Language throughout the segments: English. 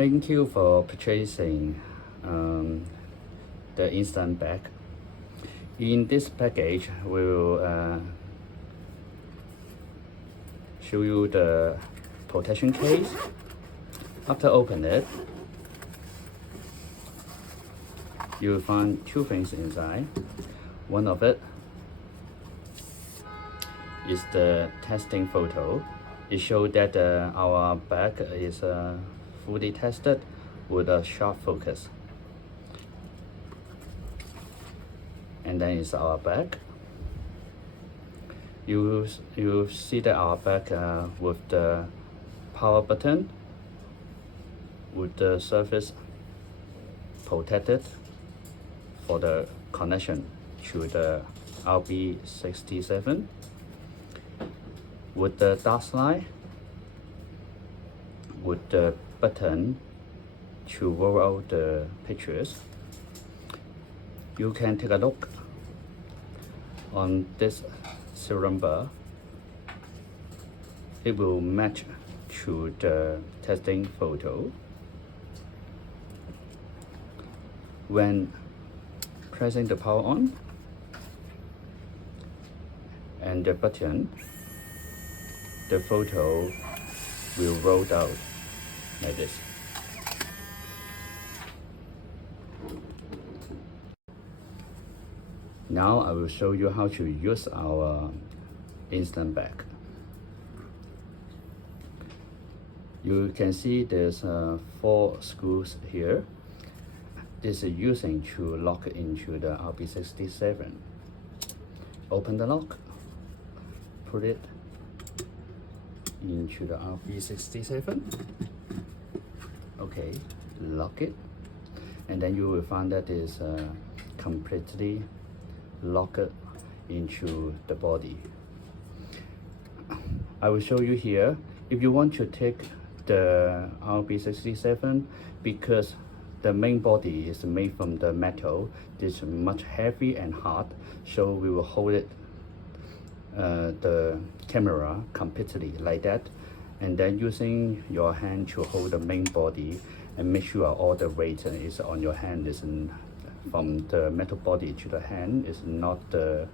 Thank you for purchasing the instant bag. In this package, we will show you the protection case. After open it, you will find two things inside. One of it is the testing photo. It shows that our bag is fully tested with a sharp focus. And then it's our bag. You see that our bag with the power button, with the surface protected for the connection to the RB67, with the dust line, with the button to roll out the pictures. You can take a look on this serial number. It will match to the testing photo. When pressing the power on and the button, the photo will roll out like this. Now I will show you how to use our instant bag. You can see there's 4 screws here. This is using to lock into the RB67. Open the lock, put it into the RB67. Okay, lock it, and then you will find that it's completely locked into the body. I will show you here. If you want to take the RB67, because the main body is made from the metal, it's much heavy and hard, so we will hold it the camera completely like that, and then using your hand to hold the main body and make sure all the weight is on your hand, is from the metal body to the hand, is not the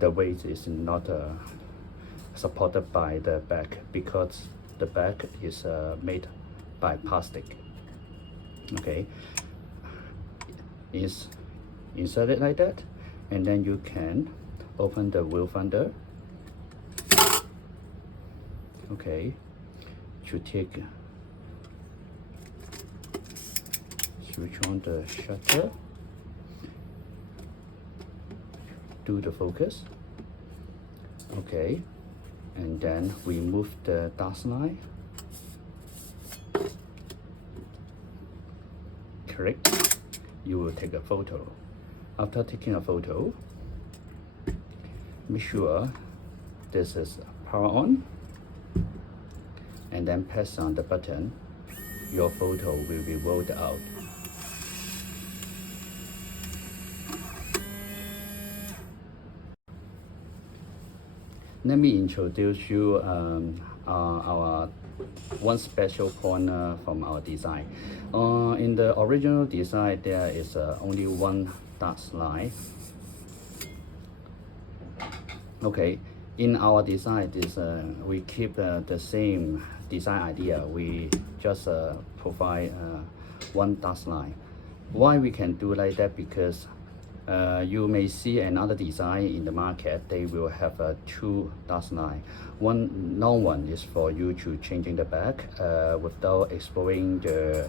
weight is not supported by the bag, because the bag is made by plastic. Okay, is insert it like that, and then you can open the viewfinder. Okay, to take, switch on the shutter, do the focus. Okay, and then remove the dust line. Correct. You will take a photo. After taking a photo, make sure this is power on, and then press on the button. Your photo will be rolled out. Let me introduce you our one special corner from our design. In the original design, there is only one dust line. Okay, in our design, we keep the same design idea. We just provide one dust line. Why we can do like that? Because you may see another design in the market, they will have 2 dust line. One long one is for you to changing the bag without exposing the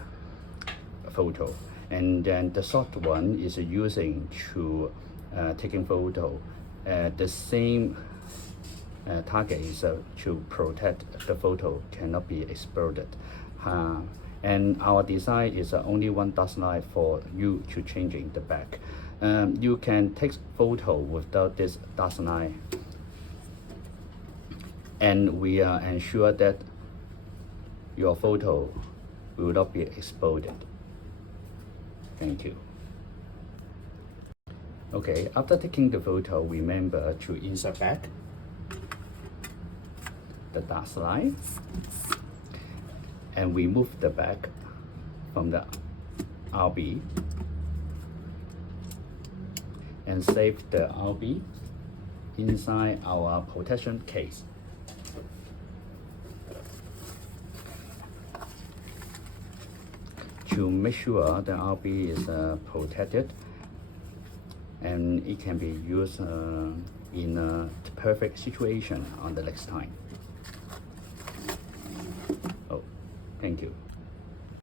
photo, and then the short one is using to taking photo. The same target is to protect the photo cannot be exploded. And our design is only one dust line for you to changing the bag. You can take photo without this dust line, and we ensure that your photo will not be exploded. Thank you. Okay, after taking the photo, remember to insert back the dust line and remove the bag from the RB and save the RB inside our protection case. To make sure the RB is protected and it can be used in a perfect situation on the next time. Oh, thank you.